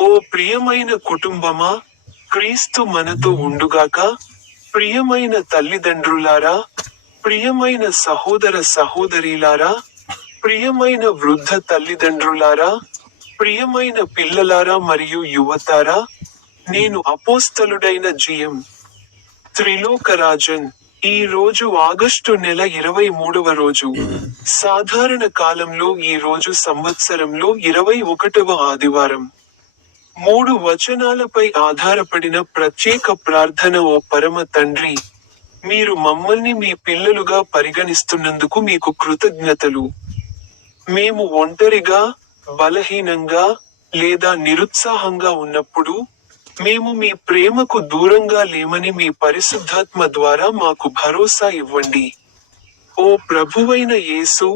ఓ ప్రియమైన కుటుంబమా, క్రీస్తు మనతో ఉండుగాక. ప్రియమైన తల్లిదండ్రులారా, ప్రియమైన సహోదర సహోదరీలారా, ప్రియమైన వృద్ధ తల్లిదండ్రులారా, ప్రియమైన పిల్లలారా మరియు యువతారా, నేను అపోస్తలుడైన జిఎం త్రిలోకరాజన్. ఈ రోజు ఆగస్టు నెల 23వ రోజు. సాధారణ కాలంలో ఈ రోజు సంవత్సరంలో 21వ ఆదివారం. 3 వచనాలపై ఆధారపడిన ప్రత్యేక ప్రార్థన. ఓ పరమ తండ్రి, మీరు మమ్మల్ని మీ పిల్లలుగా పరిగణిస్తున్నందుకు మీకు కృతజ్ఞతలు. మేము ఒంటరిగా, బలహీనంగా, లేదా నిరుత్సాహంగా ఉన్నప్పుడు, మేము మీ ప్రేమకు దూరంగా లేమని మీ పరిశుద్ధాత్మ ద్వారా మాకు భరోసా ఇవ్వండి. ఓ ప్రభువైన యేసు,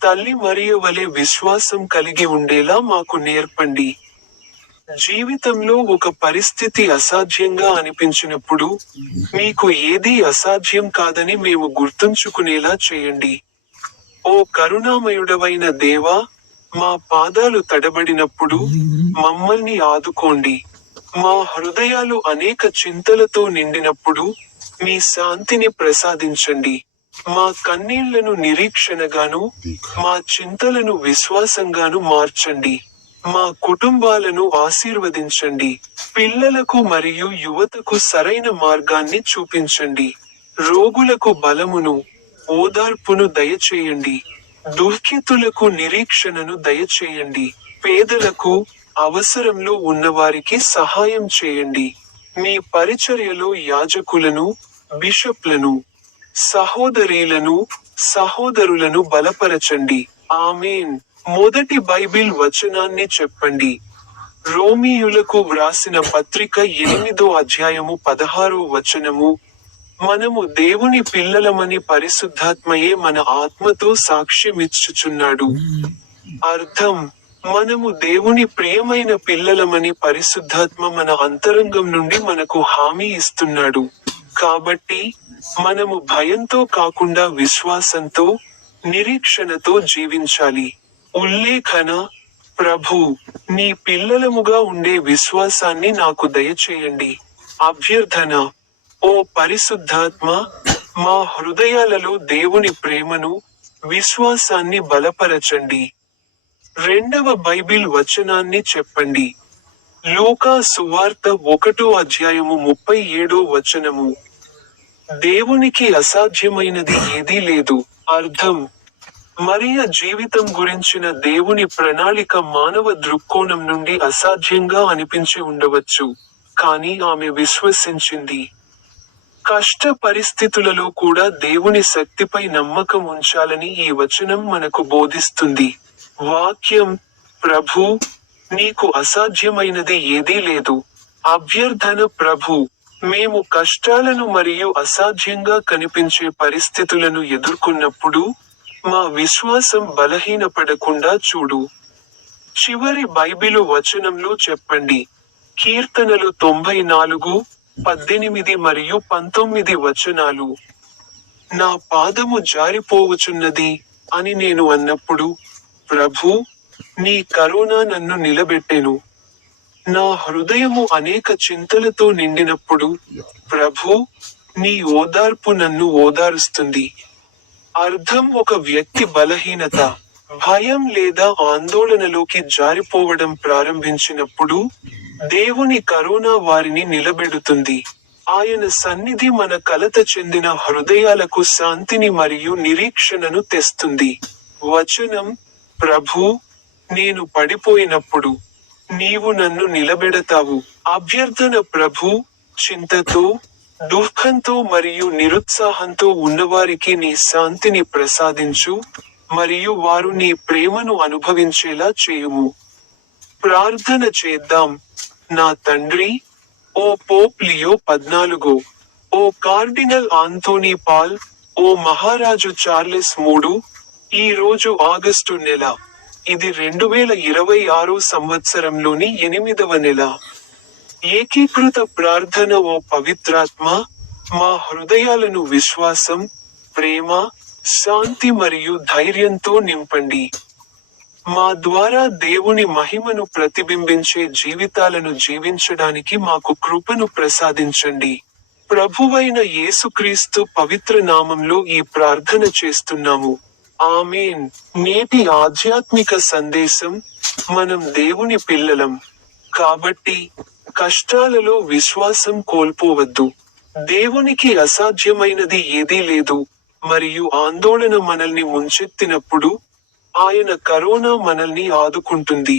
తల్లి మరియ వలె విశ్వాసం కలిగి ఉండేలా మాకు నేర్పండి. జీవితంలో ఒక పరిస్థితి అసాధ్యంగా అనిపించినప్పుడు, మీకు ఏదీ అసాధ్యం కాదని మేము గుర్తుంచుకునేలా చేయండి. ఓ కరుణామయుడవైన దేవా, మా పాదాలు తడబడినప్పుడు మమ్మల్ని ఆదుకోండి. మా హృదయాలు అనేక చింతలతో నిండినప్పుడు మీ శాంతిని ప్రసాదించండి. మా కన్నీళ్లను నిరీక్షణగాను, మా చింతలను విశ్వాసంగాను మార్చండి. మా కుటుంబాలను ఆశీర్వదించండి. పిల్లలకు మరియు యువతకు సరైన మార్గాన్ని చూపించండి. రోగులకు బలమును, ఓదార్పును దయచేయండి. దుఃఖితులకు నిరీక్షణను దయచేయండి. పేదలకు, అవసరంలో ఉన్నవారికి సహాయం చేయండి. మీ పరిచర్యలో యాజకులను, బిషప్లను, సహోదరీలను, సహోదరులను బలపరచండి. ఆమేన్. మొదటి బైబిల్ వచనాన్ని చెప్పండి. రోమీయులకు వ్రాసిన పత్రిక 8వ అధ్యాయము 16వ వచనము. మనము దేవుని పిల్లలమని పరిశుద్ధాత్మయే మన ఆత్మతో సాక్ష్యమిచ్చుచున్నాడు. అర్థం: మనము దేవుని ప్రియమైన పిల్లలమని పరిశుద్ధాత్మ మన అంతరంగం నుండి మనకు హామీ ఇస్తున్నాడు. కాబట్టి, మనము భయంతో కాకుండా విశ్వాసంతో, నిరీక్షణతో జీవించాలి. ఉల్లేఖన: ప్రభూ, నీ పిల్లలముగా ఉండే విశ్వాసాన్ని నాకు దయచేయండి. అభ్యర్థన: ఓ పరిశుద్ధాత్మ, మా హృదయాలలో దేవుని ప్రేమను, విశ్వాసాన్ని బలపరచండి. రెండవ బైబిల్ వచనాన్ని చెప్పండి. లూకా సువార్త 1వ అధ్యాయము 37వ వచనము. దేవునికి అసాధ్యమైనది ఏదీ లేదు. అర్థం: మరియ జీవితం గురించిన దేవుని ప్రణాళిక మానవ దృక్కోణం నుండి అసాధ్యంగా అనిపించి ఉండవచ్చు, కానీ ఆమె విశ్వసించింది. కష్ట పరిస్థితులలో కూడా దేవుని శక్తిపై నమ్మకం ఉంచాలని ఈ వచనం మనకు బోధిస్తుంది. వాక్యం: ప్రభూ, నీకు అసాధ్యమైనది ఏదీ లేదు. అభ్యర్థన: ప్రభూ, మేము కష్టాలను మరియు అసాధ్యంగా కనిపించే పరిస్థితులను ఎదుర్కొన్నప్పుడు, మా విశ్వాసం బలహీనపడకుండా చూడు. చివరి బైబిలు వచనంలో చెప్పండి. కీర్తనలు 94, 18 మరియు 19 వచనాలు. నా పాదము జారిపోవుచున్నది అని నేను అన్నప్పుడు, ప్రభూ, నీ కరుణ నన్ను నిలబెట్టెను. నా హృదయము అనేక చింతలతో నిండినప్పుడు, ప్రభూ, నీ ఓదార్పు నన్ను ఓదారుస్తుంది. అర్థం: ఒక వ్యక్తి బలహీనత, భయం లేదా ఆందోళనలోకి జారిపోవడం ప్రారంభించినప్పుడు, దేవుని కరుణ వారిని నిలబెడుతుంది. ఆయన సన్నిధి మన కలత చెందిన హృదయాలకు శాంతిని మరియు నిరీక్షణను తెస్తుంది. వచనం: ప్రభూ, నేను పడిపోయినప్పుడు నీవు నన్ను నిలబెడతావు. అభ్యర్థన: ప్రభూ, చింతతో, దుఃఖంతో మరియు నిరుత్సాహంతో ఉన్నవారికి నీ శాంతిని ప్రసాదించు, మరియు వారు నీ ప్రేమను అనుభవించేలా చేయుము. ప్రార్థన చేద్దాం. నా తండ్రి, ఓ పోప్ లియో 14, ఓ కార్డినల్ ఆంథోనీ పాల్, ఓ మహారాజు చార్లెస్ III, ఈ రోజు ఆగస్టు నెల. ఇది 2026 సంవత్సరంలోని 8వ నెల. ఏకీకృత ప్రార్థన. ఓ పవిత్రాత్మ, మా హృదయాలను విశ్వాసం, ప్రేమ, శాంతి మరియు ధైర్యంతో నింపండి. మా ద్వారా దేవుని మహిమను ప్రతిబింబించే జీవితాలను జీవించడానికి మాకు కృపను ప్రసాదించండి. ప్రభువైన యేసుక్రీస్తు పవిత్ర నామంలో ఈ ప్రార్థన చేస్తున్నాము. ఆమేన్. నేటి ఆధ్యాత్మిక సందేశం: మనం దేవుని పిల్లలం. కాబట్టి కష్టాలలో విశ్వాసం కోల్పోవద్దు. దేవునికి అసాధ్యమైనది ఏదీ లేదు. మరియు ఆందోళన మనల్ని ముంచెత్తినప్పుడు ఆయన కరోనా మనల్ని ఆదుకుంటుంది.